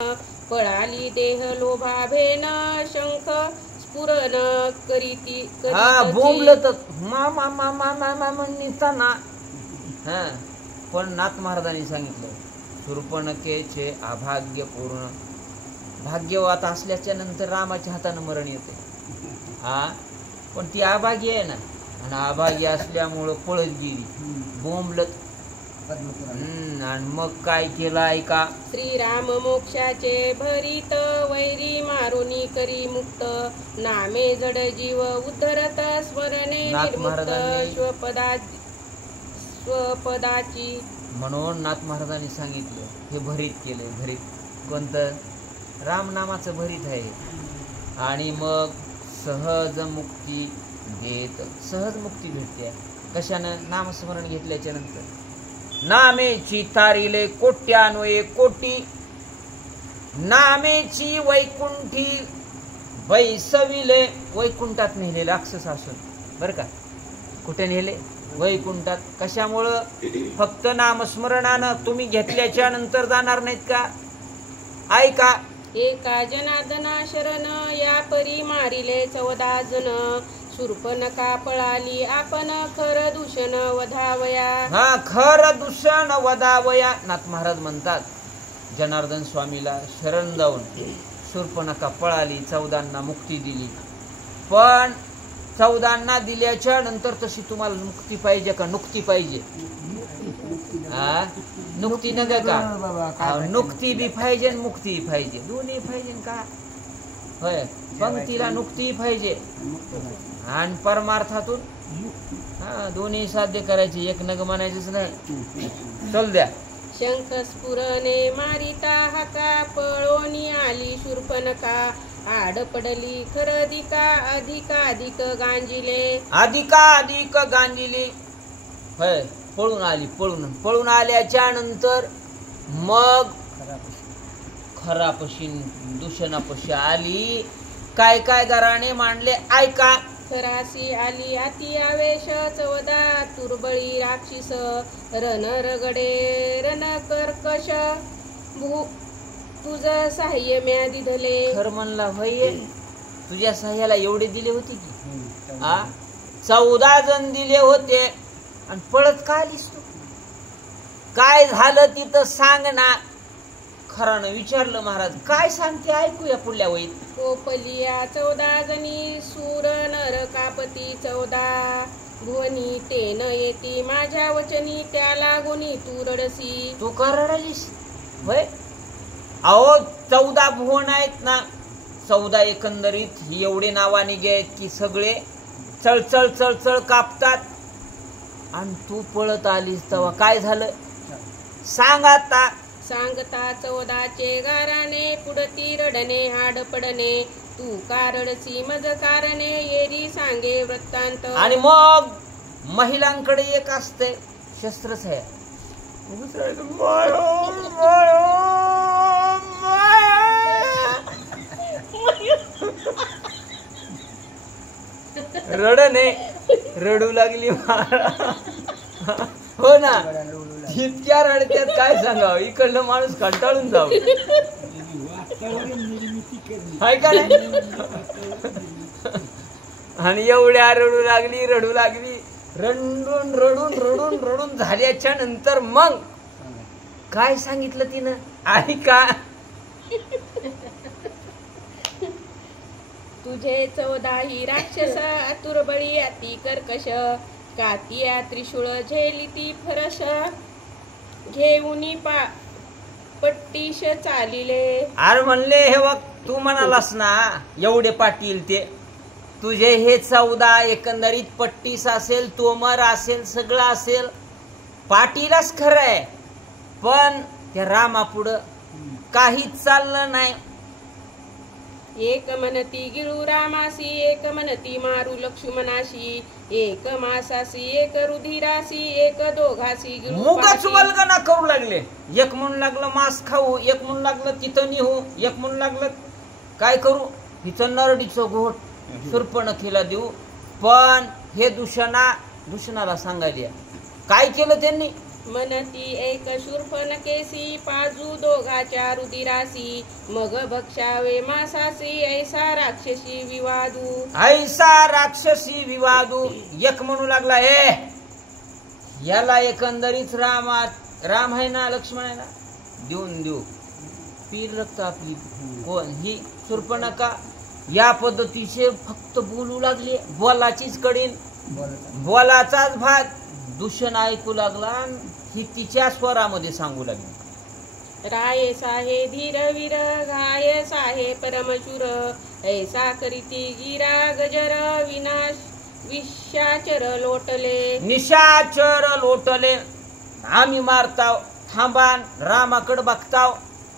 पळाली देह लोभाभेन शंख स्फुरण करीती बोंबलत मा मा मा मा मा मा म्हणताना पण नाथ महाराजांनी सांगितलं शूर्पणखेचे अभाग्यपूर्ण भाग्यवात असल्याच्या नंतर रामाच्या हातानं मरण येते पण ती अभाग्य आहे ना आणि अभाग्य असल्यामुळं पळत गेली बोंबलत आणि मग काय केलं ऐका श्रीराम मोक्षाचे भरीत वैरी मारुनी करी मुक्त नामे जड जीव उद्धरत स्मरणे निर्मुक्त स्वपदाची म्हणून नाथ महाराजांनी सांगितलं हे भरीत केले भरीत कोणतं रामनामाचं भरीत आहे आणि मग सहज मुक्ती घेत सहज मुक्ती भेटते कशानं नामस्मरण घेतल्याच्या नंतर नामेची तारिले कोट्यान्वये कोटी नामेची वैकुंठी बैसविले वैकुंठात नेले राक्षस असून बर का कुठे नेले वैकुंठात कशामुळं फक्त नामस्मरणानं तुम्ही घेतल्याच्या नंतर जाणार नाहीत का ऐका एका जनार्दना शरण या परी मारिले 14 जण शूर्पणखा पळाली आपण खर दूषण वधावया खर दूषण वधावया नाथ महाराज म्हणतात जनार्दन स्वामीला शरण जाऊन शूर्पणखा पळाली 14 मुक्ती दिली पण 14 दिल्याच्या नंतर तशी तुम्हाला मुक्ती पाहिजे का नुक्ती पाहिजे नुक्ती नका का नुक्ती बी पाहिजे मुक्ती पाहिजे दोन्ही पाहिजे का होय पंक्तीला नुक्ती पाहिजे आणि परमार्थातून दोन्ही साध्य करायचे एक नग म्हणायचंच नाही चल द्या शंख स्फुरणे मारिता हाका पळोनी आली शूर्पणखा आड पडली खरदिका अधिक गांजिले होय पळून आली पळून आल्याच्या नंतर मग खरापशी दूषणापशी आली काय काय घराणे मांडले ऐका खरासी आली अति आवेश 14 तुरबळी राक्षस रण रगडे रण कर्कश तुझ साह्य म्या दिधले खर म्हणला होय तुझ्या साह्याला एवढे दिले होते की 14 जण दिले होते आणि पळत का आलीस तू काय झालं तिथं सांग ना खरानं विचारलं महाराज काय सांगते ऐकूया पुढल्या वहीत कोपलिया 14 जणी सूर नर कापती 14 भुवनी तेन येती माझ्या वचनी त्या लागुनी तू रडसी तू का रडलीस होय अहो 14 भुवन आहेत ना 14 एकंदरीत ही एवढे नावाने आहेत की सगळे चळचळ चळचळ कापतात आणि तू पळत आलीस तेव्हा काय झालं सांग आता सांगता 14 चे गाराने पुढती रडणे हाड पडणे तू कारडसी मज कारणे येरी सांगे वृत्तांत आणि मग महिलांकडे एक असते शस्त्रच आहे रडणे रडू लागली हो ना इतक्या रडत्यात काय सांगावं इकडलं माणूस कंटाळून जाऊ हाय का नाही आणि एवढ्या रडू लागली रडून झाल्याच्या नंतर मग काय सांगितलं तिनं ऐका तुझे 14 ही राक्षस तुरबळी अति कर्कश कातिया त्रिशूळ झेलिती फरश घेऊनी पट्टीश चालिले अरे म्हणले हे बघ तू म्हणालास ना एवढे पाटील ते तुझे हे 14 एकंदरीत पट्टीस असेल तोमर असेल सगळं असेल पाटीलच खरं आहे पण त्या रामापुढं काहीच चाललं नाही एक मनती गिळू रामासी एक मनती मारू लक्ष्मणाशी एक मासासी एक रुधिरासी एक दोघासी मुगाच वल्गना करू लागले एक म्हणून लागलं मांस खाऊ एक म्हणून लागलं तिथं निहू एक म्हणून लागलं काय करू तिथं नरडीचं घोट शूर्पणखेला देऊ पण हे दूषणाला सांगायला काय केलं त्यांनी मनती एक शूर्पणखेसी पाजू दोघाच्या रुधिरासी मग भक्षावे मासासी ऐसा राक्षसी विवादू. ऐसा राक्षसी विवादू. एक म्हणू लागला याला एकंदरीत राम आहे ना लक्ष्मण आहे ना देऊन देऊ पीर रक्त आपली कोण ही शूर्पणखा या पद्धतीचे फक्त बोलू लागले. बोलाचीच कडीन बोलाचाच भाग दूषण ऐकू लागला. ही तिच्या स्वरामध्ये सांगू लागली. राय साहे धीरवीर घाय साहे परमशूर ऐसा करीती गिरा गजर विनाश विषाचर लोटले. निशाचर लोटले. आम्ही मारताव थांबान रामाकडे बघताव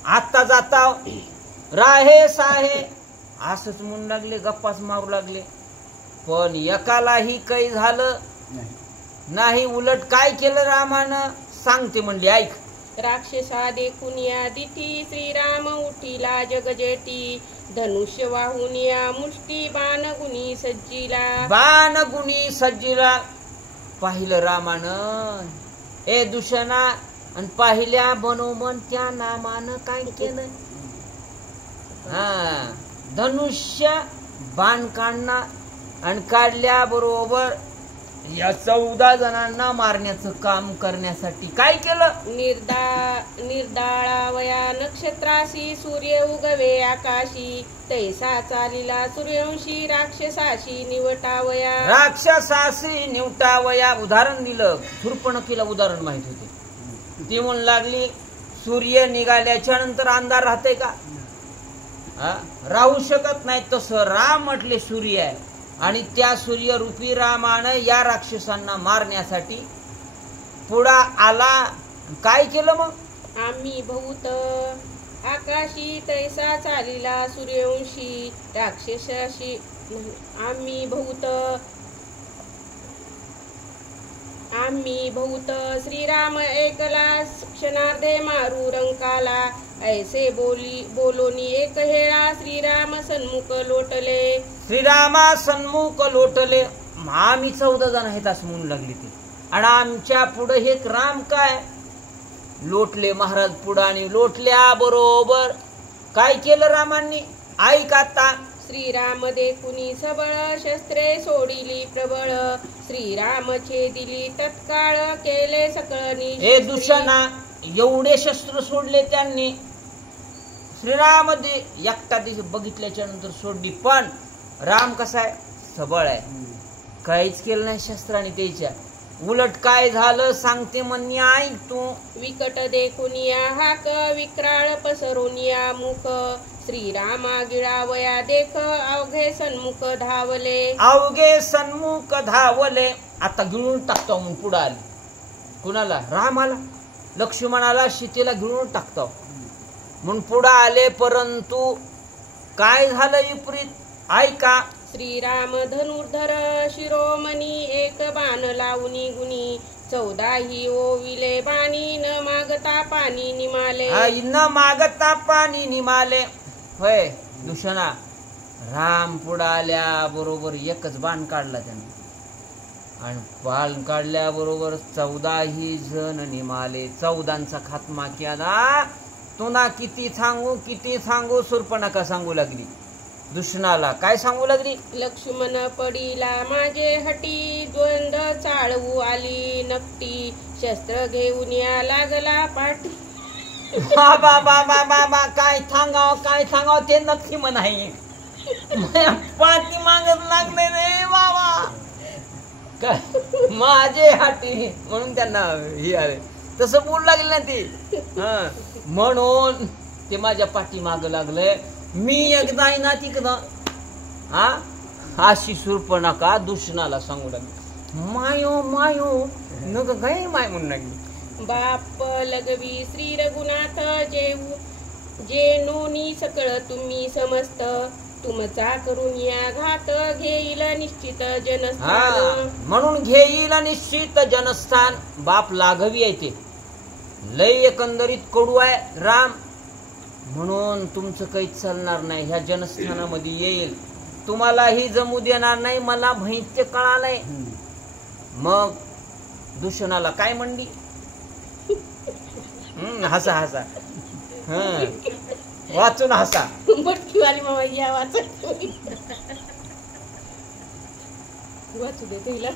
आता जाताव राहे साहे असंच म्हणू लागले. गप्पाच मारू लागले. पण एकालाही काही झालं नाही. उलट काय केलं रामानं सांगते म्हणली ऐक. राक्षसा देखून या दिठी श्रीराम उठीला जगजेटी धनुष्य वाहून या मुष्टी बाण गुणी सज्जीला. बाण गुणी सज्जीला. पाहिलं रामानं दूषणा आणि पाहिल्या बनोमन त्या नामानं काय केलं. धनुष्य बाण काढणार आणि काढल्या बरोबर या 14 जणांना मारण्याचं काम करण्यासाठी काय केलं. निर्दाळावया नक्षत्राशी सूर्य उगवे आकाशी तैसा चालिला सूर्यवंशी राक्षसाशी निवटावया. राक्षसाशी निवटावया. उदाहरण दिलं. शूर्पणखीला उदाहरण माहित होते. ती म्हणू लागली सूर्य निघाल्याच्या नंतर अंधार राहते का. राहू शकत नाही. तसं राम म्हटले सूर्य आहे आणि त्या सूर्यरूपी रामानं या राक्षसांना मारण्यासाठी पुढा आला. काय केलं मग. आम्ही बहुत आकाशी तैसा चालिला सूर्यवंशी राक्षसाशी. आम्ही बहुत श्रीराम एकला क्षणार्धे मारू रंकाला ऐसे बोलोनी एक हेळा श्रीराम सन्मुख लोटले. श्रीरामा सन्मुख लोटले. आम्ही 14 जण आहेत असं म्हणू लागले ते. आणि आमच्या पुढे हे राम काय लोटले. महाराज पुढे आणि लोटल्या बरोबर काय केलं रामांनी ऐक आता. श्रीराम देखुनी सबळ शस्त्रे सोडिली प्रबळ श्रीराम छेदिली तत्काळ केले सकळ दूषणा. एवढे शस्त्र सोडले त्यांनी. श्रीराम एकटा दिवशी बघितल्याच्या नंतर सोडली. पण राम कसा आहे सबळ आहे. काहीच केलं नाही शस्त्राने त्याच्या. उलट काय झालं सांगते म्हणणे ऐक तू. विकट देखुनिया हाक विक्राळ पसरुनिया मुख श्रीरामा गिळावया देख अवघे सन्मुख धावले. अवघे सन्मुख धावले. आता गिळून टाकतो म्हणून पुढे आली. कुणाला रामाला लक्ष्मणाला सीतेला गिळून टाकतो म्हणून पुढे आले. परंतु काय झालं विपरीत ऐका. श्रीराम धनुर्धर शिरोमणी एक बाण लावणी गुणी 14 ही ओविले बाणी न मागता पाणी निमाले. न मागता पाणी निमाले. होय दूषणा. राम पुढे आल्या बरोबर एकच बाण काढला त्याने आणि बाण काढल्या बरोबर 14 ही जण निमाले. 14चा खात्मा केला. तुला किती सांगू शूर्पणखा सांगू लागली. दूषणाला काय सांगू लागली. लक्ष्मण पडीला माझे हटी द्वंद चाळवू आली नकटी शस्त्र घेऊन या लागला पाठी. बाबा काय सांगाव ते नक्की म्हणाय. पाठी मागत लागले रे बाबा. काय माझे हाटी म्हणून त्यांना हे आले तसं बोलू लागले ना ते. म्हणून ते माझ्या पाठी माग लागले. मी एकदा ना तिकडं अशी शूर्पणखा दूषणाला सांगू लागली. मायो नग काय माय म्हणून लागली. बाप लगवी श्री रघुनाथ जे नोनी सकळ तुम्ही समस्त तुमचा करून या घात घेईल निश्चित जनस्थान. म्हणून घेईल निश्चित जनस्थान. बाप लाघवी आहे ते लय एकंदरीत कडू आहे राम. म्हणून तुमचं काहीच चालणार नाही. ह्या जनस्थानामध्ये येईल. तुम्हालाही जमू देणार नाही. मला माहिती कळालंय. मग दूषणाला काय म्हणली हसा हसा. वाचून हसा. मटकीवाली मामा या वाचा वाचू दे तुला.